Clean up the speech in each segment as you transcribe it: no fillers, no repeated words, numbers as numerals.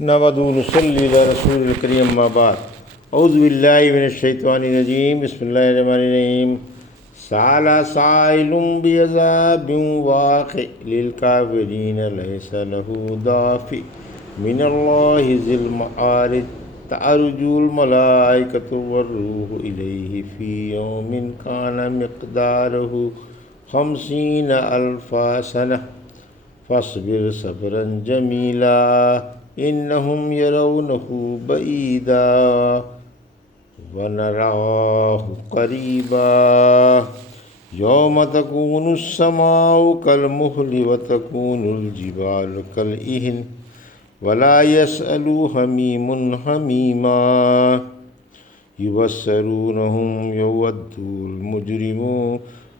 نحمدہ و نصلی علی رسول الکریم اما بعد اعوذ باللہ من الشیطان الرجیم بسم اللہ الرحمن الرحیم سأل سائل بعذاب واقع للکافرین لیس له دافع من اللہ ذی المعارج تعرج الملائکۃ والروح الیہ فی یوم کان مقدارہ 50,000 سنہ فاصبر صبرا جمیلا انہم یرونہ بعیدا ونراہ قریبا یوم تکون السماء کالمہل وتکون الجبال کالعہن ولا یسأل حمیم حمیما یبصرونہم یود المجرم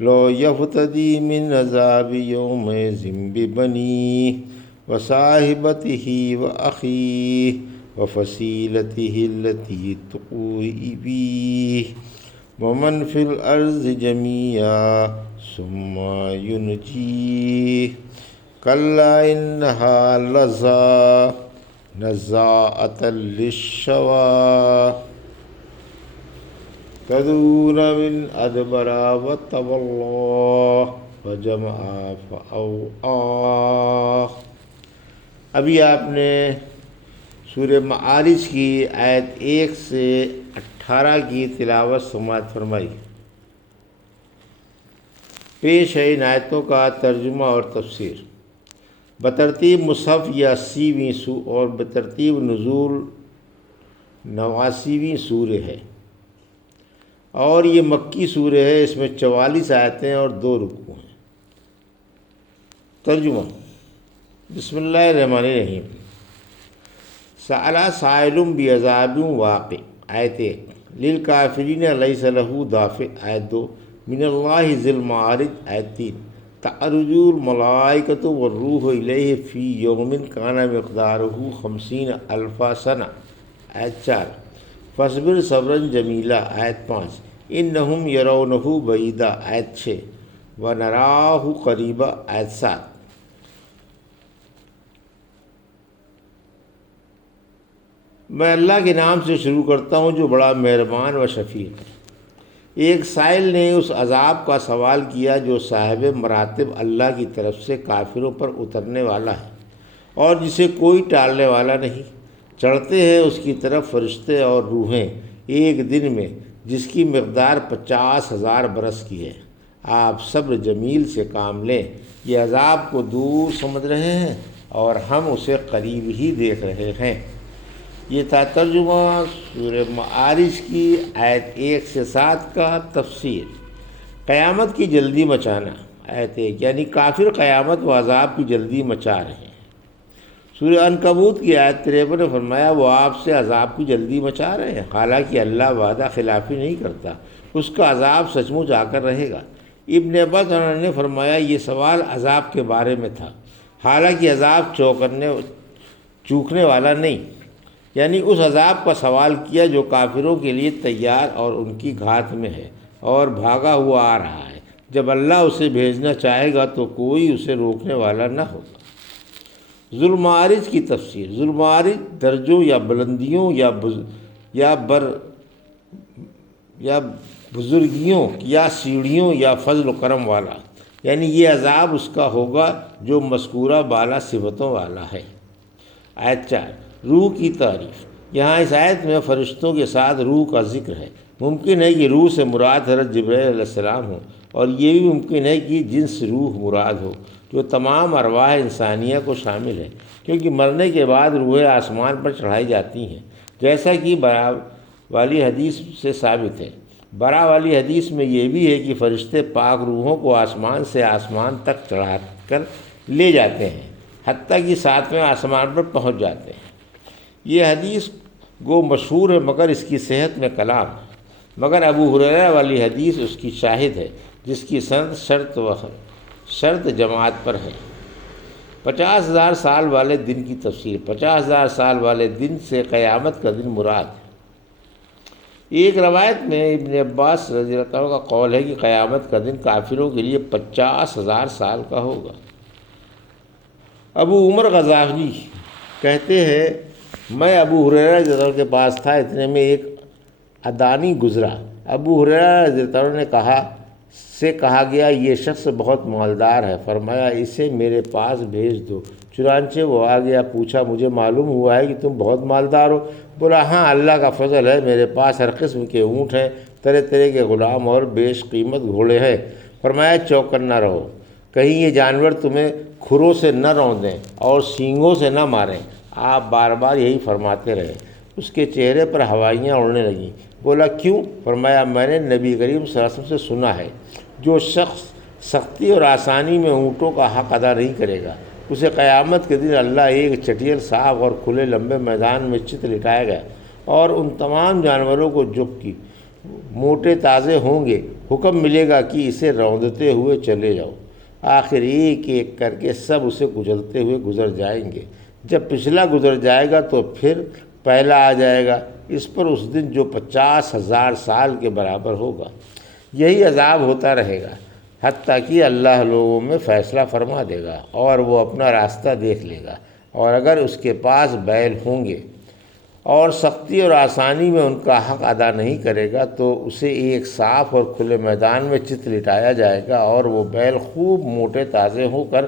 لو یفتدی من عذاب یومئذ ببنیہ وصاحبتہ وأخیہ وفصیلتہ التی تؤوی بہ ومن فی الارض جمیعا ثم ینجیہ کلا انہا لظی نزاعۃ للشویٰ تدعو من ادبر وتولی وجمع فأوعی۔ ابھی آپ نے سورہ معارج کی آیت 1 سے 18 کی تلاوت سماعت فرمائی۔ پیش ہے ان آیتوں کا ترجمہ اور تفسیر۔ بترتیب مصحف یہ 80ویں اور بترتیب نزول 89ویں سورہ ہے، اور یہ مکی سورہ ہے۔ اس میں 44 آیتیں اور 2 رکوع ہیں۔ ترجمہ۔ بسم اللہ الرحمن الرحیم۔ سأل سائل بعذاب واقع آیت 1، للکافرین لیس لہ دافع آیت 2، من اللہ ذی المعارج آیت 3، تعرج الملائکۃ والروح الیہ فی یوم کان مقدارہ 50,000 سنہ آیت 4، فاصبر صبرا جمیلا آیت 5، انہم یرونہ بعیدا آیت 6، ونراہ قریبا آیت 7۔ میں اللہ کے نام سے شروع کرتا ہوں جو بڑا مہربان و شفیق ہے۔ ایک سائل نے اس عذاب کا سوال کیا جو صاحب مراتب اللہ کی طرف سے کافروں پر اترنے والا ہے اور جسے کوئی ٹالنے والا نہیں۔ چڑھتے ہیں اس کی طرف فرشتے اور روحیں ایک دن میں جس کی مقدار 50,000 برس کی ہے۔ آپ صبر جمیل سے کام لیں۔ یہ عذاب کو دور سمجھ رہے ہیں اور ہم اسے قریب ہی دیکھ رہے ہیں۔ یہ تھا ترجمہ سورہ معارج کی آیت 1 سے 7 کا تفسیر۔ قیامت کی جلدی مچانا آیت 1، یعنی کافر قیامت و عذاب کی جلدی مچا رہے ہیں۔ سورہ عنکبوت کی آیت 53 نے فرمایا وہ آپ سے عذاب کی جلدی مچا رہے ہیں، حالانکہ اللہ وعدہ خلافی نہیں کرتا، اس کا عذاب سچ مچ آ کر رہے گا۔ ابن عباس نے فرمایا یہ سوال عذاب کے بارے میں تھا، حالانکہ عذاب چوکنے والا نہیں، یعنی اس عذاب کا سوال کیا جو کافروں کے لیے تیار اور ان کی گھات میں ہے اور بھاگا ہوا آ رہا ہے۔ جب اللہ اسے بھیجنا چاہے گا تو کوئی اسے روکنے والا نہ ہوگا۔ ذوالمعارج کی تفسیر۔ ذوالمعارج درجوں یا بلندیوں یا بزرگیوں یا سیڑھیوں یا فضل و کرم والا، یعنی یہ عذاب اس کا ہوگا جو مذکورہ بالا صفتوں والا ہے۔ آیت 4، روح کی تعریف۔ یہاں اس آیت میں فرشتوں کے ساتھ روح کا ذکر ہے۔ ممکن ہے کہ روح سے مراد حضرت جبرائیل علیہ السلام ہو، اور یہ بھی ممکن ہے کہ جنس روح مراد ہو جو تمام ارواح انسانیہ کو شامل ہے، کیونکہ مرنے کے بعد روحیں آسمان پر چڑھائی جاتی ہیں، جیسا کہ برا والی حدیث سے ثابت ہے۔ برا والی حدیث میں یہ بھی ہے کہ فرشتے پاک روحوں کو آسمان سے آسمان تک چڑھا کر لے جاتے ہیں، حتیٰ کہ 7ویں آسمان پر پہنچ جاتے ہیں۔ یہ حدیث گو مشہور ہے مگر اس کی صحت میں کلام ہے، مگر ابو ہریرہ والی حدیث اس کی شاہد ہے جس کی سند شرط جماعت پر ہے۔ 50,000 سال والے دن کی تفسیر۔ 50,000 سال والے دن سے قیامت کا دن مراد ہے۔ ایک روایت میں ابن عباس رضی اللہ عنہ کا قول ہے کہ قیامت کا دن کافروں کے لیے 50,000 سال کا ہوگا۔ ابو عمر غزالی کہتے ہیں میں ابو ہریرہ رضی اللہ عنہ کے پاس تھا، اتنے میں ایک ادانی گزرا۔ ابو ہریرہ رضی اللہ عنہ نے کہا گیا یہ شخص بہت مالدار ہے، فرمایا اسے میرے پاس بھیج دو۔ چنانچہ وہ آ گیا، پوچھا مجھے معلوم ہوا ہے کہ تم بہت مالدار ہو؟ بولا ہاں، اللہ کا فضل ہے، میرے پاس ہر قسم کے اونٹ ہیں، طرح طرح کے غلام اور بیش قیمت گھوڑے ہیں۔ فرمایا چوکن نہ رہو، کہیں یہ جانور تمہیں کھروں سے نہ روندیں اور سینگوں سے نہ ماریں۔ آپ بار بار یہی فرماتے رہے۔ اس کے چہرے پر ہوائیاں اڑنے لگیں۔ بولا کیوں؟ فرمایا میں نے نبی کریم صلی اللہ علیہ وسلم سے سنا ہے، جو شخص سختی اور آسانی میں اونٹوں کا حق ادا نہیں کرے گا، اسے قیامت کے دن اللہ ایک چٹیل صاف اور کھلے لمبے میدان میں چت لٹائے گا، اور ان تمام جانوروں کو جو کہ موٹے تازے ہوں گے حکم ملے گا کہ اسے روندتے ہوئے چلے جاؤ۔ آخر ایک ایک کر کے سب اسے کچلتے ہوئے گزر جائیں گے۔ جب پچھلا گزر جائے گا تو پھر پہلا آ جائے گا، اس پر اس دن جو 50,000 سال کے برابر ہوگا۔ یہی عذاب ہوتا رہے گا حتیٰ کہ اللہ لوگوں میں فیصلہ فرما دے گا اور وہ اپنا راستہ دیکھ لے گا، اور اگر اس کے پاس بیل ہوں گے اور سختی اور آسانی میں ان کا حق ادا نہیں کرے گا تو اسے ایک صاف اور کھلے میدان میں چت لٹایا جائے گا، اور وہ بیل خوب موٹے تازے ہو کر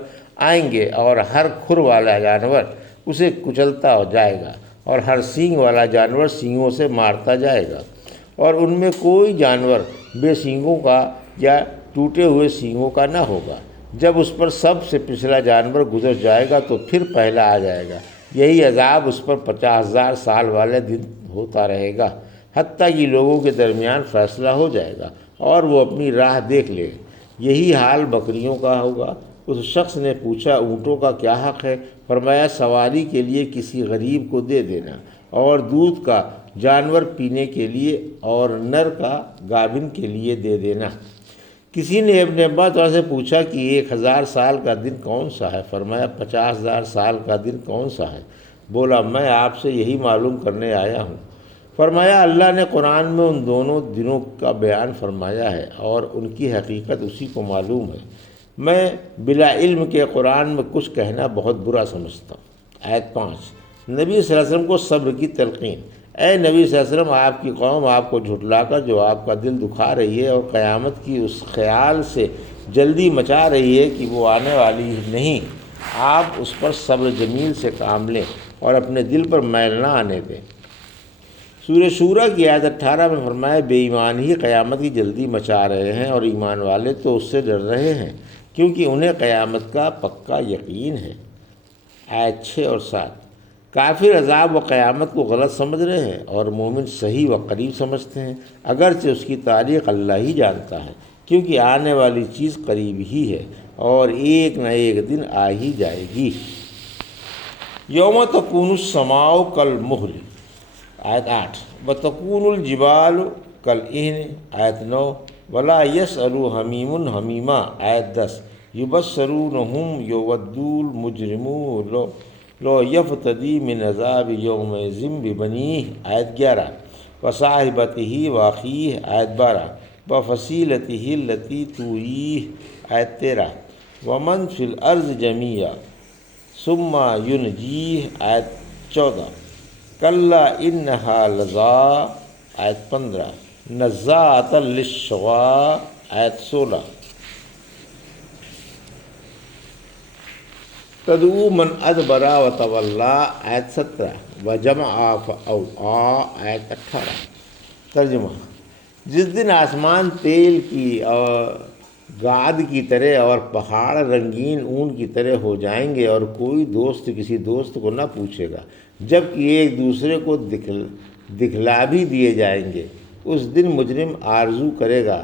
آئیں گے، اور ہر کھر والا جانور اسے کچلتا جائے گا، اور ہر سینگ والا جانور سینگوں سے مارتا جائے گا، اور ان میں کوئی جانور بے سینگوں کا یا ٹوٹے ہوئے سینگوں کا نہ ہوگا۔ جب اس پر سب سے پچھلا جانور گزر جائے گا تو پھر پہلا آ جائے گا۔ یہی عذاب اس پر 50,000 سال والے دن ہوتا رہے گا حتیٰ کہ لوگوں کے درمیان فیصلہ ہو جائے گا اور وہ اپنی راہ دیکھ لے۔ یہی حال بکریوں کا ہوگا۔ اس شخص نے پوچھا اونٹوں کا کیا حق ہے؟ فرمایا سواری کے لیے کسی غریب کو دے دینا، اور دودھ کا جانور پینے کے لیے اور نر کا گابن کے لیے دے دینا۔ کسی نے ابن عباس سے پوچھا کہ 1,000 سال کا دن کون سا ہے؟ فرمایا 50,000 سال کا دن کون سا ہے؟ بولا میں آپ سے یہی معلوم کرنے آیا ہوں۔ فرمایا اللہ نے قرآن میں ان دونوں دنوں کا بیان فرمایا ہے اور ان کی حقیقت اسی کو معلوم ہے۔ میں بلا علم کے قرآن میں کچھ کہنا بہت برا سمجھتا ہوں۔ آیت 5 نبی صلی اللہ علیہ وسلم کو صبر کی تلقین۔ اے نبی صلی اللہ علیہ وسلم، آپ کی قوم آپ کو جھٹلا کر جو آپ کا دل دکھا رہی ہے اور قیامت کی اس خیال سے جلدی مچا رہی ہے کہ وہ آنے والی نہیں، آپ اس پر صبر جمیل سے کام لیں اور اپنے دل پر میل نہ آنے دیں۔ سورہ شورا کی آیت 18 میں فرمایا بے ایمان ہی قیامت کی جلدی مچا رہے ہیں اور ایمان والے تو اس سے ڈر رہے ہیں کیونکہ انہیں قیامت کا پکا یقین ہے۔ آیت 6 اور 7 کافر عذاب و قیامت کو غلط سمجھ رہے ہیں اور مومن صحیح و قریب سمجھتے ہیں، اگرچہ اس کی تاریخ اللہ ہی جانتا ہے، کیونکہ آنے والی چیز قریب ہی ہے اور ایک نہ ایک دن آ ہی جائے گی۔ یوم تکون السماء کالمہل۔ آیت 8 وتکون الجبال کالعہن۔ آیت 9 ولا یسأل حمیم حمیما۔ آیت 10 یبصرونہم یود المجرمون لو یفتدی من عذاب یومئذ ببنیہ۔ آیت 11 وصاحبتہ واخیہ۔ آیت 12 وفصیلتہ التی تؤویہ۔ آیت 13 ومن فی الارض جمیعا ثم ینجیہ۔ آیت 14 کلا انہا لظیٰ۔ آیت 15 نزاعۃ للشویٰ۔ آیت 16 تدعو من ادبر وتولیٰ۔ آیت 17 وجمع فاوعیٰ۔ آیت 18 ترجمہ: جس دن آسمان تیل کی اور گاد کی طرح اور پہاڑ رنگین اون کی طرح ہو جائیں گے اور کوئی دوست کسی دوست کو نہ پوچھے گا، جبکہ ایک دوسرے کو دکھلا بھی دیے جائیں گے، اس دن مجرم آرزو کرے گا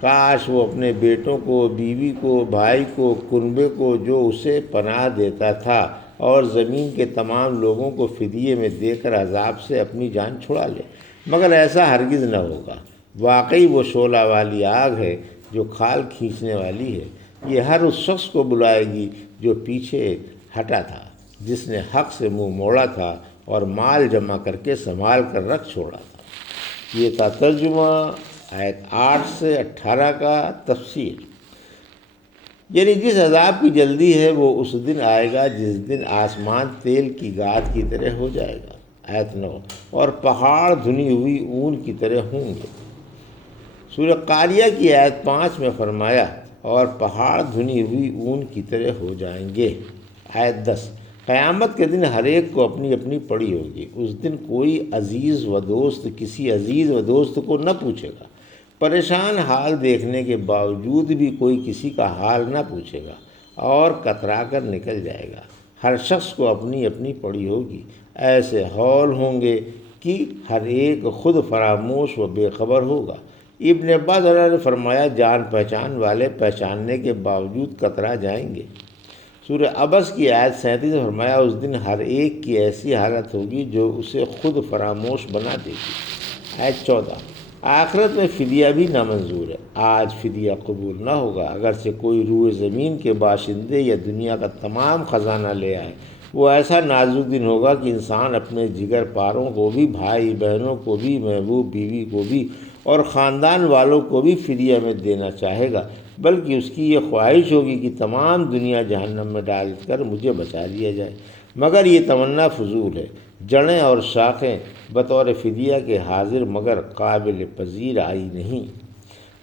کاش وہ اپنے بیٹوں کو، بیوی کو، بھائی کو، کنبے کو جو اسے پناہ دیتا تھا اور زمین کے تمام لوگوں کو فدیے میں دے کر عذاب سے اپنی جان چھڑا لے، مگر ایسا ہرگز نہ ہوگا۔ واقعی وہ شعلہ والی آگ ہے جو کھال کھینچنے والی ہے، یہ ہر اس شخص کو بلائے گی جو پیچھے ہٹا تھا، جس نے حق سے منہ موڑا تھا اور مال جمع کر کے سنبھال کر رکھ چھوڑا تھا۔ یہ تھا ترجمہ آیت 8 سے 18 کا تفسیر۔ یعنی جس عذاب کی جلدی ہے وہ اس دن آئے گا جس دن آسمان تیل کی گاد کی طرح ہو جائے گا آیت 9، اور پہاڑ دھنی ہوئی اون کی طرح ہوں گے۔ سورہ قاریہ کی آیت 5 میں فرمایا اور پہاڑ دھنی ہوئی اون کی طرح ہو جائیں گے۔ آیت 10، قیامت کے دن ہر ایک کو اپنی اپنی پڑی ہوگی۔ اس دن کوئی عزیز و دوست کسی عزیز و دوست کو نہ پوچھے گا، پریشان حال دیکھنے کے باوجود بھی کوئی کسی کا حال نہ پوچھے گا اور کترا کر نکل جائے گا۔ ہر شخص کو اپنی اپنی پڑی ہوگی۔ ایسے ہول ہوں گے کہ ہر ایک خود فراموش و بے خبر ہوگا۔ ابن عباس نے فرمایا جان پہچان والے پہچاننے کے باوجود کترا جائیں گے۔ سورہ عبس کی آیت 37 میں فرمایا اس دن ہر ایک کی ایسی حالت ہوگی جو اسے خود فراموش بنا دے گی۔ آیت 14، آخرت میں فدیہ بھی نامنظور ہے۔ آج فدیہ قبول نہ ہوگا اگرچہ کوئی روئے زمین کے باشندے یا دنیا کا تمام خزانہ لے آئے۔ وہ ایسا نازک دن ہوگا کہ انسان اپنے جگر پاروں کو بھی، بھائی بہنوں کو بھی، محبوب بیوی کو بھی اور خاندان والوں کو بھی فدیہ میں دینا چاہے گا، بلکہ اس کی یہ خواہش ہوگی کہ تمام دنیا جہنم میں ڈال کر مجھے بچا لیا جائے، مگر یہ تمنا فضول ہے۔ جڑیں اور شاخیں بطور فدیہ کے حاضر مگر قابل پذیر آئی نہیں۔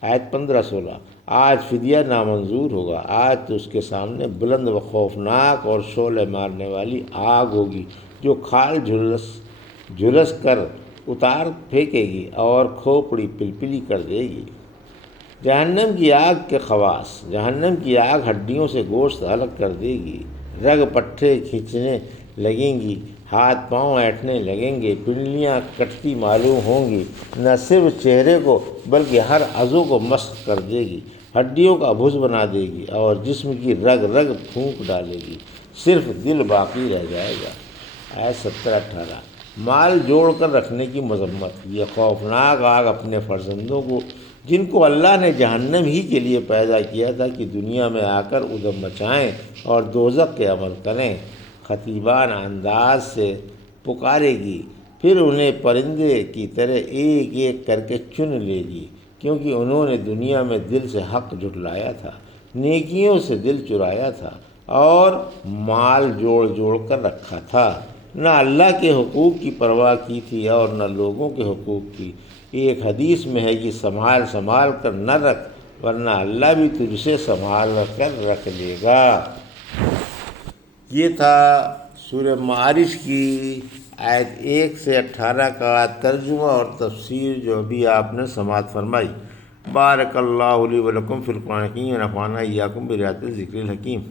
آیت 15-16، آج فدیہ نامنظور ہوگا۔ آج تو اس کے سامنے بلند و خوفناک اور شعلے مارنے والی آگ ہوگی جو کھال جھلس کر اتار پھینکے گی اور کھوپڑی پلپلی کر دے گی۔ جہنم کی آگ کے خواص، جہنم کی آگ ہڈیوں سے گوشت الگ کر دے گی، رگ پٹھے کھینچنے لگیں گی، ہاتھ پاؤں اینٹھنے لگیں گے، پنڈلیاں کٹتی معلوم ہوں گی، نہ صرف چہرے کو بلکہ ہر عضو کو مسخ کر دے گی، ہڈیوں کا بھوس بنا دے گی اور جسم کی رگ رگ پھونک ڈالے گی، صرف دل باقی رہ جائے گا۔ آیت 17-18، مال جوڑ کر رکھنے کی مذمت۔ یہ خوفناک آگ اپنے فرزندوں کو جن کو اللہ نے جہنم ہی کے لیے پیدا کیا تھا کہ دنیا میں آ کر ادھم مچائیں اور دوزخ کے عمل کریں، خطیبانہ انداز سے پکارے گی، پھر انہیں پرندے کی طرح ایک ایک کر کے چن لے گی، کیونکہ انہوں نے دنیا میں دل سے حق جھٹلایا تھا، نیکیوں سے دل چرایا تھا اور مال جوڑ جوڑ کر رکھا تھا، نہ اللہ کے حقوق کی پرواہ کی تھی اور نہ لوگوں کے حقوق کی۔ ایک حدیث میں ہے کہ سنبھال سنبھال کر نہ رکھ ورنہ اللہ بھی تجھ سے سنبھال کر رکھ لے گا۔ یہ تھا سورہ معارج کی آیت 1 سے 18 کا ترجمہ اور تفسیر جو ابھی آپ نے سماعت فرمائی۔ بارک اللہ لی و لکم فی القرآن الحکیم ونفعنا ایاکم بآیات الذکر الحکیم۔